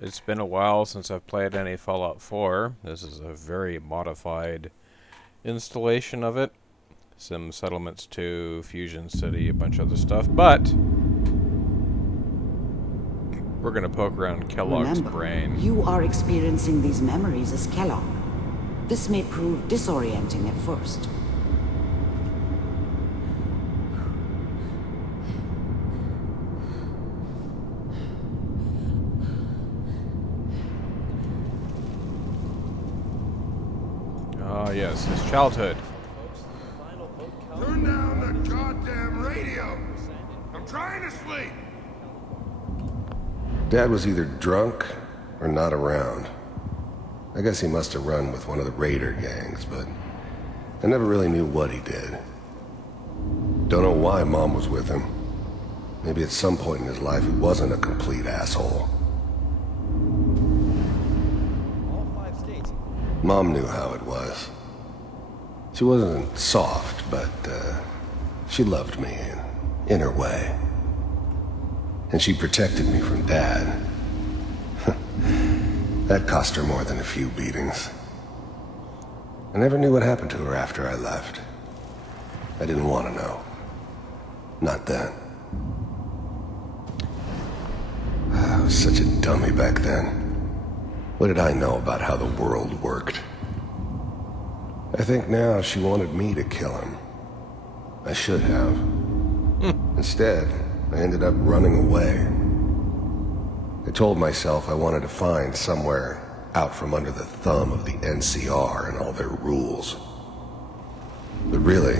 It's been a while since I've played any Fallout 4. This is a very modified installation of it. Some settlements to Fusion City, a bunch of other stuff, but we're going to poke around Kellogg's Remember, brain. you are experiencing these memories as Kellogg. This may prove disorienting at first. Ah, yes, his childhood. Turn down the goddamn radio! I'm trying to sleep! Dad was either drunk or not around. I guess he must have run with one of the raider gangs, but I never really knew what he did. Don't know why Mom was with him. Maybe at some point in his life he wasn't a complete asshole. Mom knew how it was. She wasn't soft, but she loved me in her way. And she protected me from Dad. That cost her more than a few beatings. I never knew what happened to her after I left. I didn't want to know. Not then. I was such a dummy back then. What did I know about how the world worked? I think now she wanted me to kill him. I should have. Instead, I ended up running away. I told myself I wanted to find somewhere out from under the thumb of the NCR and all their rules. But really,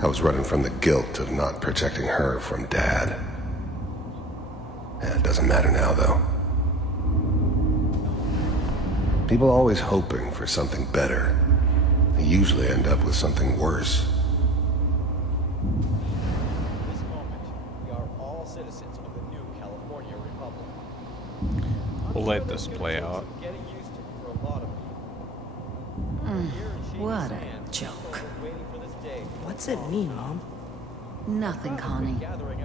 I was running from the guilt of not protecting her from Dad. It doesn't matter now, though. People are always hoping for something better. They usually end up with something worse. This moment, we are all citizens of the new California Republic. We'll let this play out. Getting used to for a lot of people. What a joke. Waiting for this day. What's it mean, Mom? Nothing, Connie.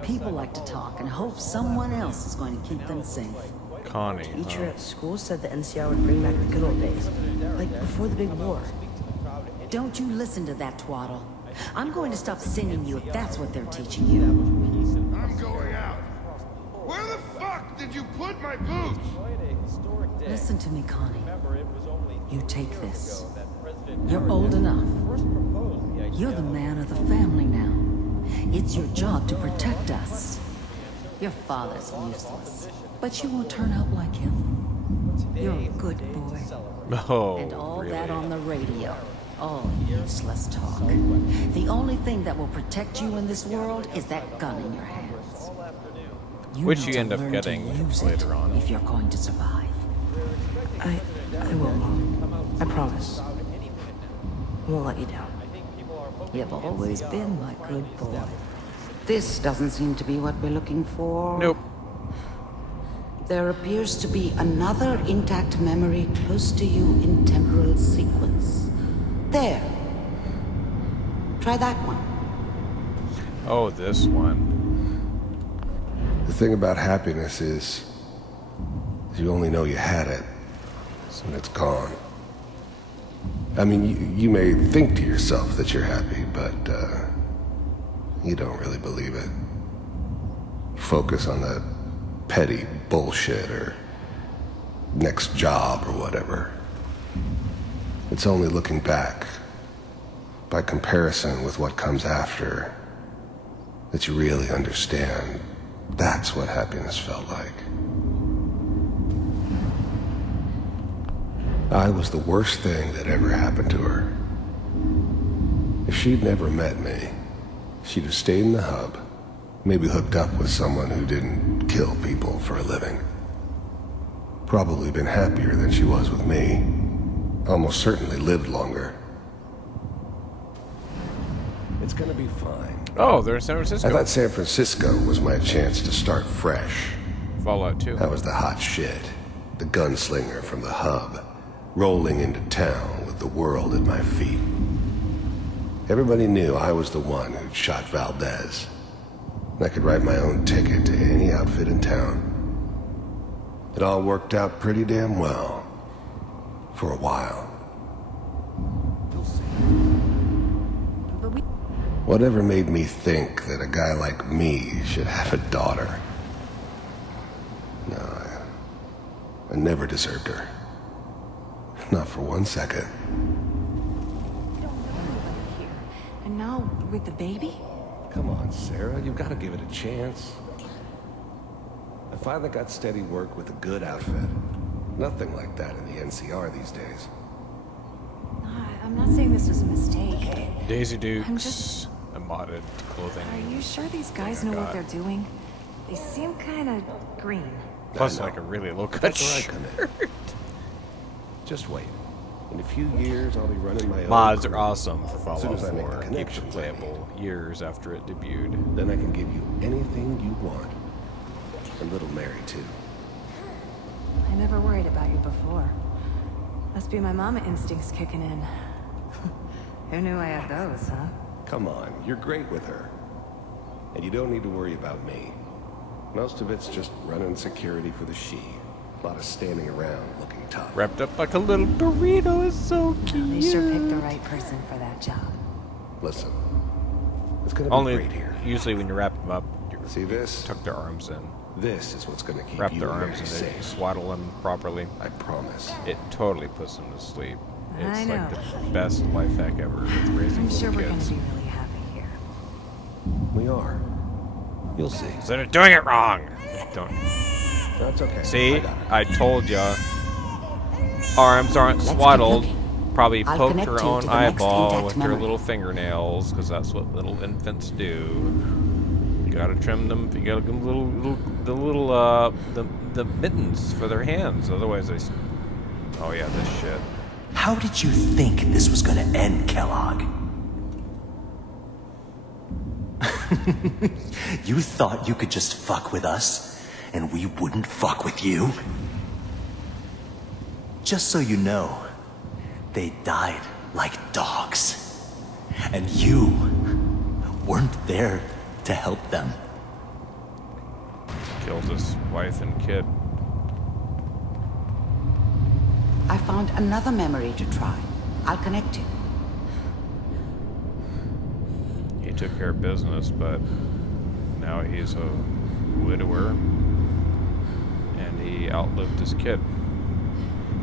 People like to talk and hope someone else is going to keep them safe. Connie, Teacher at school said the NCR would bring back the good old days, like before the big war. Don't you listen to that twaddle. I'm going to stop singing you if that's what they're teaching you. I'm going out! Where the fuck did you put my boots? Listen to me, Connie. You take this. You're old enough. You're the man of the family now. It's your job to protect us. Your father's useless, but you won't turn out like him. You're a good boy. Oh, And all really? that on the radio. All useless talk. The only thing that will protect you in this world is that gun in your hands. Which need you to end up learn getting to use later it on. if you're going to survive. I will, Mom. I promise. I won't let you down. You've always been my good boy. This doesn't seem to be what we're looking for. Nope. There appears to be another intact memory close to you in temporal sequence. There. Try that one. Oh, this one. The thing about happiness is you only know you had it when it's gone. I mean, you may think to yourself that you're happy, but you don't really believe it. You focus on the petty bullshit or next job or whatever. It's only looking back, by comparison with what comes after, that you really understand that's what happiness felt like. I was the worst thing that ever happened to her. If she'd never met me, she'd have stayed in the hub, maybe hooked up with someone who didn't kill people for a living. Probably been happier than she was with me. Almost certainly lived longer. It's gonna be fine. Oh, they're in San Francisco. I thought San Francisco was my chance to start fresh. Fallout 2. I was the hot shit, the gunslinger from the hub, rolling into town with the world at my feet. Everybody knew I was the one who'd shot Valdez. I could write my own ticket to any outfit in town. It all worked out pretty damn well. For a while. But we... Whatever made me think that a guy like me should have a daughter? No, I never deserved her. Not for 1 second. We don't know anybody here. And now, with the baby? Come on, Sarah, you've got to give it a chance. I finally got steady work with a good outfit. Nothing like that in the NCR these days. I'm not saying this was a mistake. Daisy Dukes. I'm just... A modded clothing. Are you sure these guys know what they're doing? They seem kind of green. Plus, like a really low-cut That's where I shirt. come in. Just wait. In a few years, I'll be running my own Mods are crew. awesome for As soon Fallout as I make the 4. Keeps it connections I playable years after it debuted. Then I can give you anything you want. And little Mary, too. I never worried about you before. Must be my mama instincts kicking in. Who knew I had those, huh? Come on, you're great with her. And you don't need to worry about me. Most of it's just running security for the she. A lot of standing around looking tough. Wrapped up like a little burrito is so cute. They sure picked the right person for that job. Listen, it's gonna be Only great here. usually when you wrap them up, you See this? tuck their arms in. This is what's gonna keep Wrap you their and arms Mary and they safe. swaddle them properly. I promise. It totally puts them to sleep. I It's like know. the best life hack ever with raising I'm sure little we're gonna kids. be really happy here. We are. You'll see. Instead of doing it wrong. Don't. That's okay. See, I got it. I told ya. Arms aren't Let's keep swaddled. looking. Probably I'll poked connect her you own to the next eyeball intact with her memory. little fingernails, because that's what little infants do. You gotta trim them. You gotta give them the mittens for their hands. Otherwise, oh yeah, this shit. How did you think this was gonna end, Kellogg? You thought you could just fuck with us, and we wouldn't fuck with you? Just so you know, they died like dogs. And you weren't there to help them. Killed his wife and kid. I found another memory to try. I'll connect you. He took care of business, but now he's a widower, and he outlived his kid.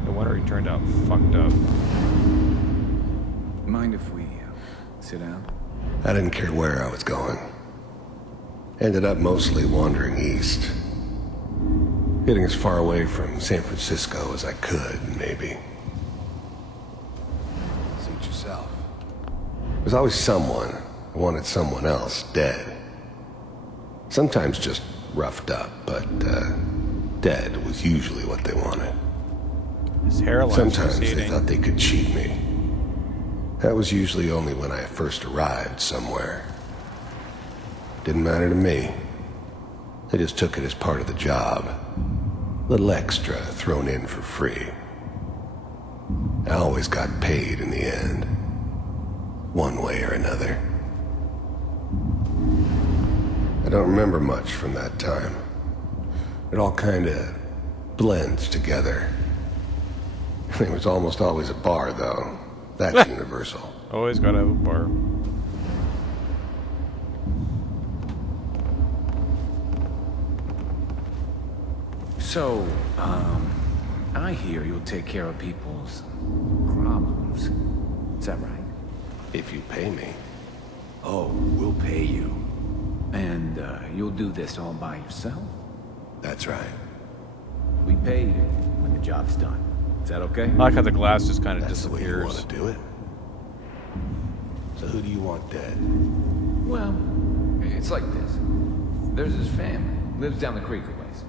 No wonder he turned out fucked up. Mind if we sit down? I didn't care where I was going. Ended up mostly wandering east. Getting as far away from San Francisco as I could, maybe. Suit yourself. There's always someone who wanted someone else dead. Sometimes just roughed up, but dead was usually what they wanted. His hairline's Sometimes they receding. thought they could cheat me. That was usually only when I first arrived somewhere. Didn't matter to me. I just took it as part of the job. Little extra thrown in for free. I always got paid in the end. One way or another. I don't remember much from that time. It all kinda blends together. There was almost always a bar, though. That's universal. Always gotta have a bar. So, I hear you'll take care of people's problems. Is that right? If you pay me. Oh, we'll pay you. And, you'll do this all by yourself? That's right. We pay you when the job's done. Is that okay? I like how the glass just kind of That's the way you want disappears. to do it. So who do you want dead? Well, it's like this. There's his family. Lives down the creek a ways.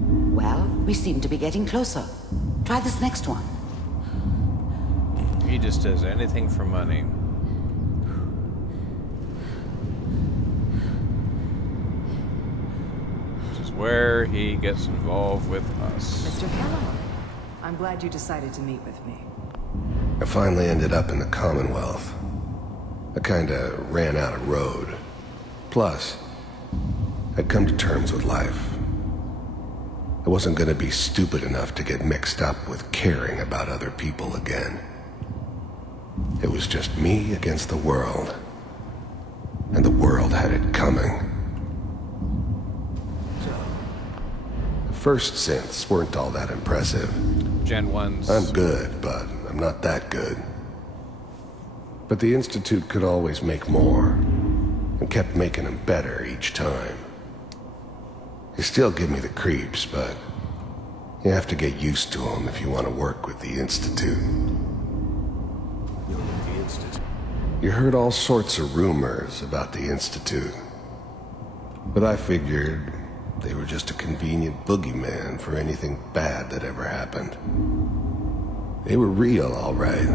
Well, we seem to be getting closer. Try this next one. He just does anything for money. Which is where he gets involved with us. Mr. Kellogg, I'm glad you decided to meet with me. I finally ended up in the Commonwealth. I kinda ran out of road. Plus, I'd come to terms with life. I wasn't going to be stupid enough to get mixed up with caring about other people again. It was just me against the world. And the world had it coming. The first synths weren't all that impressive. Gen 1's. I'm good, but I'm not that good. But the Institute could always make more, and kept making them better each time. They still give me the creeps, but you have to get used to them if you want to work with the Institute. You heard all sorts of rumors about the Institute, but I figured they were just a convenient boogeyman for anything bad that ever happened. They were real, all right.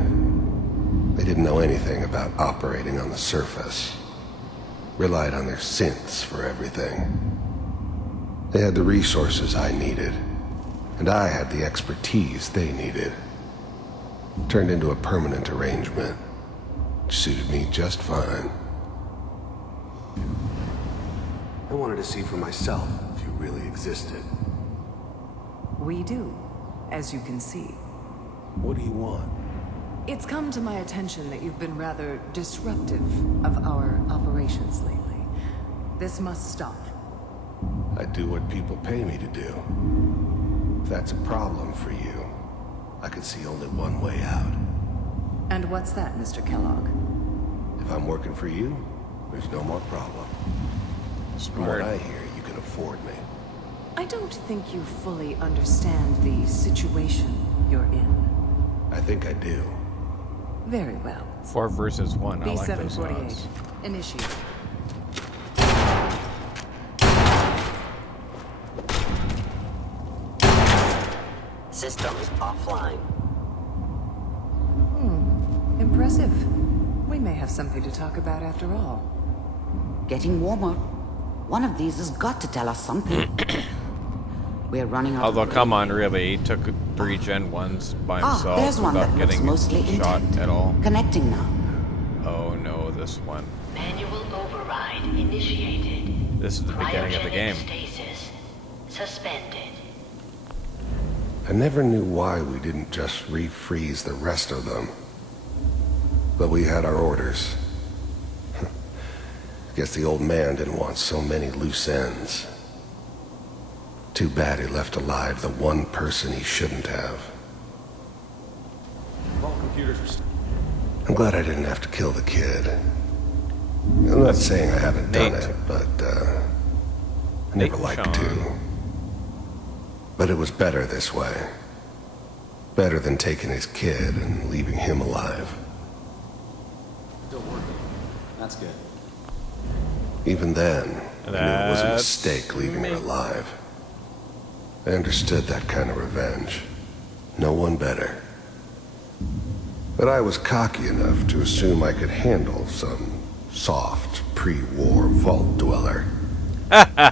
They didn't know anything about operating on the surface. Relied on their synths for everything. They had the resources I needed, and I had the expertise they needed. Turned into a permanent arrangement, which suited me just fine. I wanted to see for myself if you really existed. We do, as you can see. What do you want? It's come to my attention that you've been rather disruptive of our operations lately. This must stop. I do what people pay me to do. If that's a problem for you, I could see only one way out. And what's that, Mr. Kellogg? If I'm working for you, there's no more problem. From what I hear, you can afford me. I don't think you fully understand the situation you're in. I think I do. Very well. 4 versus 1. I like those B748. odds. Initiate. Systems offline. Impressive. We may have something to talk about after all. Getting warmer. One of these has got to tell us something. We're running out Although, of come on, really, he took 3 Gen 1s by himself there's one without that looks getting mostly shot intact. at all. Connecting now. Oh no, this one. Manual override initiated. This is the beginning of the game. Stasis suspended. I never knew why we didn't just refreeze the rest of them. But we had our orders. Guess the old man didn't want so many loose ends. Too bad he left alive the one person he shouldn't have. All computers are I'm glad I didn't have to kill the kid. I'm not saying I haven't done Nate. it, but I Nate never liked Sean. to. But it was better this way. Better than taking his kid and leaving him alive. still working. That's good. Even then, I knew it was a That's mistake leaving her me. alive. I understood that kind of revenge. No one better. But I was cocky enough to assume I could handle some soft, pre-war vault dweller.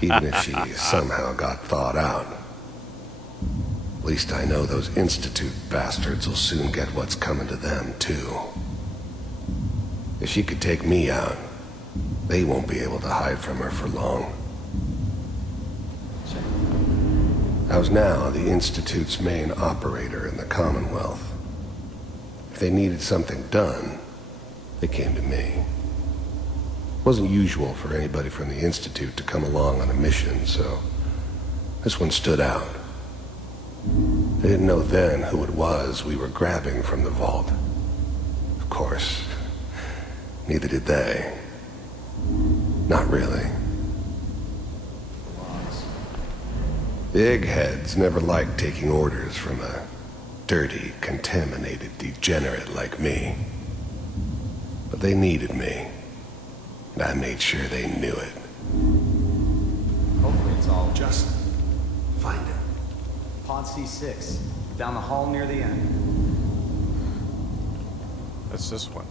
Even if she somehow got thawed out. At least I know those Institute bastards will soon get what's coming to them, too. If she could take me out, they won't be able to hide from her for long. I was now the Institute's main operator in the Commonwealth. If they needed something done, they came to me. It wasn't usual for anybody from the Institute to come along on a mission, so this one stood out. They didn't know then who it was we were grabbing from the vault. Of course, neither did they. Not really. The eggheads never liked taking orders from a dirty, contaminated degenerate like me. But they needed me, and I made sure they knew it. Hopefully it's all Just find it. Pod C6, down the hall near the end. That's this one.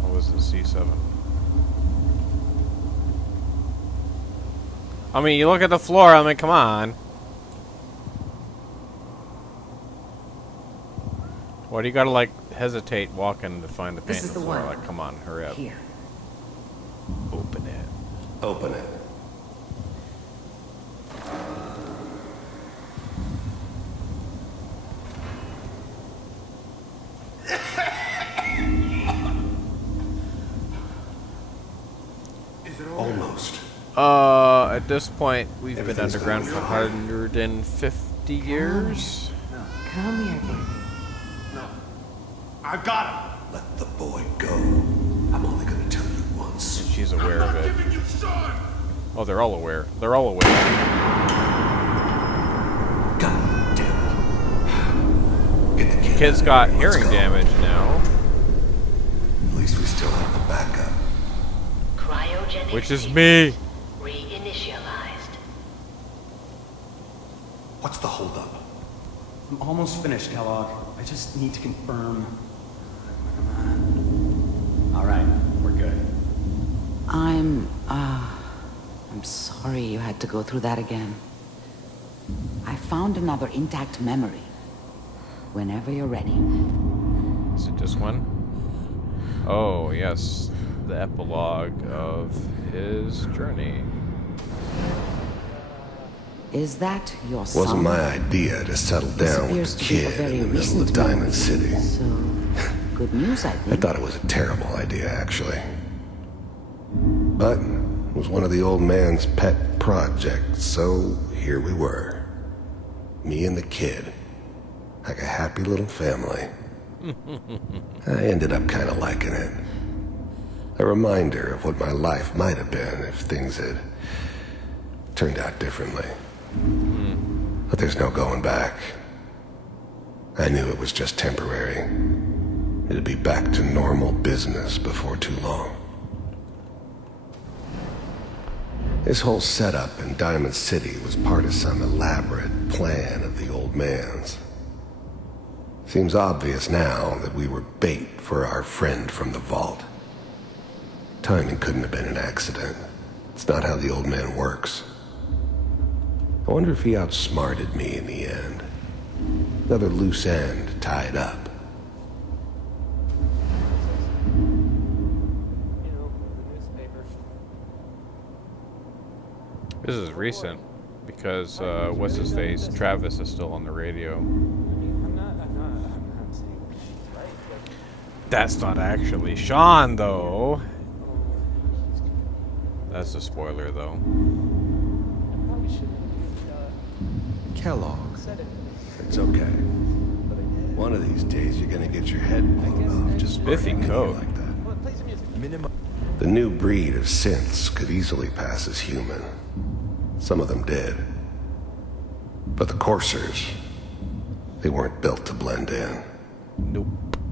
What was the C7? I mean, you look at the floor, I mean, come on. Why do you gotta, like, hesitate walking to find the paint This on is the the floor? one. Like, come on, hurry up. Here. Open it. Open it. At this point, we've been underground for 150 years. Come here, baby. No. I've got him. Let the boy go. I'm only gonna tell you once. And she's aware of I'm it. not giving you Sean. Oh, they're all aware. They're all aware. God damn it. Get the kid. Kid's got hearing damage now. At least we still have the backup. Cryogenic Which is sequence me. Reinitialized. What's the holdup? I'm almost finished, Kellogg. I just need to confirm. Come on. All right, we're good. I'm sorry you had to go through that again. I found another intact memory. Whenever you're ready. Is it this one? Oh, yes. The epilogue of his journey. Is that your son? Wasn't my idea to settle This down appears with the to be a kid very in the middle of recent Diamond memory. City. So, good news, I I think. thought it was a terrible idea, actually. But it was one of the old man's pet projects, so here we were. Me and the kid. Like a happy little family. I ended up kind of liking it. A reminder of what my life might have been if things had turned out differently. But there's no going back. I knew it was just temporary. It'd be back to normal business before too long. This whole setup in Diamond City was part of some elaborate plan of the old man's. Seems obvious now that we were bait for our friend from the vault. Timing couldn't have been an accident. It's not how the old man works. I wonder if he outsmarted me in the end. Another loose end tied up. You know, the newspaper. This is recent because what's his face? Travis is still on the radio. I'm not saying she's right, but That's not actually Sean, though. That's a spoiler, though. probably shouldn't have Kellogg. said it. It's okay. One of these days you're gonna get your head blown off just Spiffy burning coat. like that. Well, play some music. The new breed of synths could easily pass as human. Some of them did. But the coursers, they weren't built to blend in. Nope.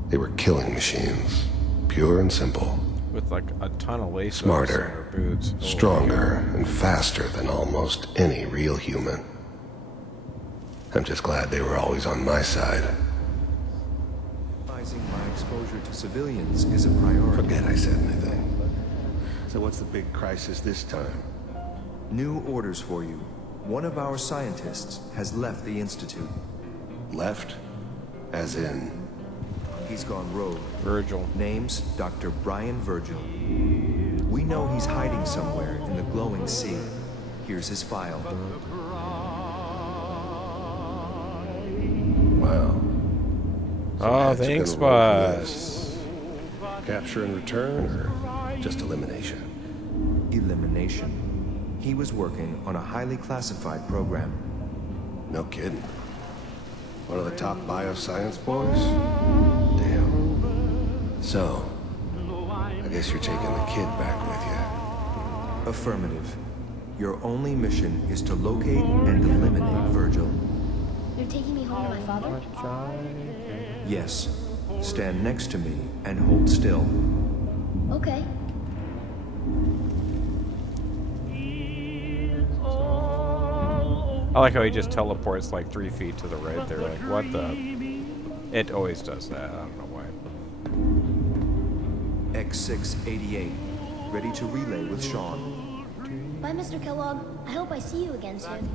They were killing machines, pure and simple. With like a ton of lace Smarter, on her boots. Oh, stronger, and faster than almost any real human. I'm just glad they were always on my side. Minimizing my exposure to civilians is a priority. Forget I said anything. So what's the big crisis this time? New orders for you. One of our scientists has left the Institute. Left? As in... He's gone rogue. Virgil. Name's Dr. Brian Virgil. We know he's hiding somewhere in the glowing sea. Here's his file. Wow. Oh, That's thanks, gonna roll for boss. this. Capture and return, or just elimination? Elimination. He was working on a highly classified program. No kidding. One of the top bioscience boys? Damn. So, I guess you're taking the kid back with you. Affirmative. Your only mission is to locate and eliminate Virgil. You're taking me home to my father? Yes. Stand next to me and hold still. Okay. I like how he just teleports like 3 feet to the right there. Like, what the? It always does that. I don't know why. X688. Ready to relay with Sean. Bye, Mr. Kellogg. I hope I see you again soon.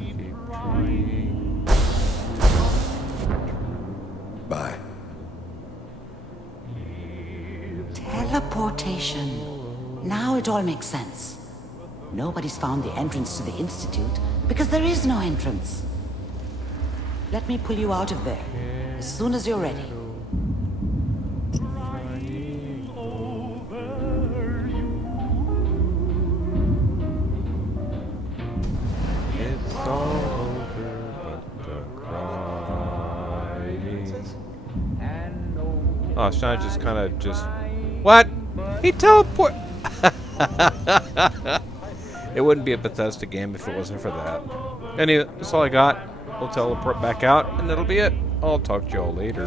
Bye. Teleportation. Now it all makes sense. Nobody's found the entrance to the Institute because there is no entrance. Let me pull you out of there as soon as you're ready. Oh, Sean just kind of just... What? He teleport... It wouldn't be a Bethesda game if it wasn't for that. Anyway, that's all I got. We'll teleport back out, and that'll be it. I'll talk to y'all later.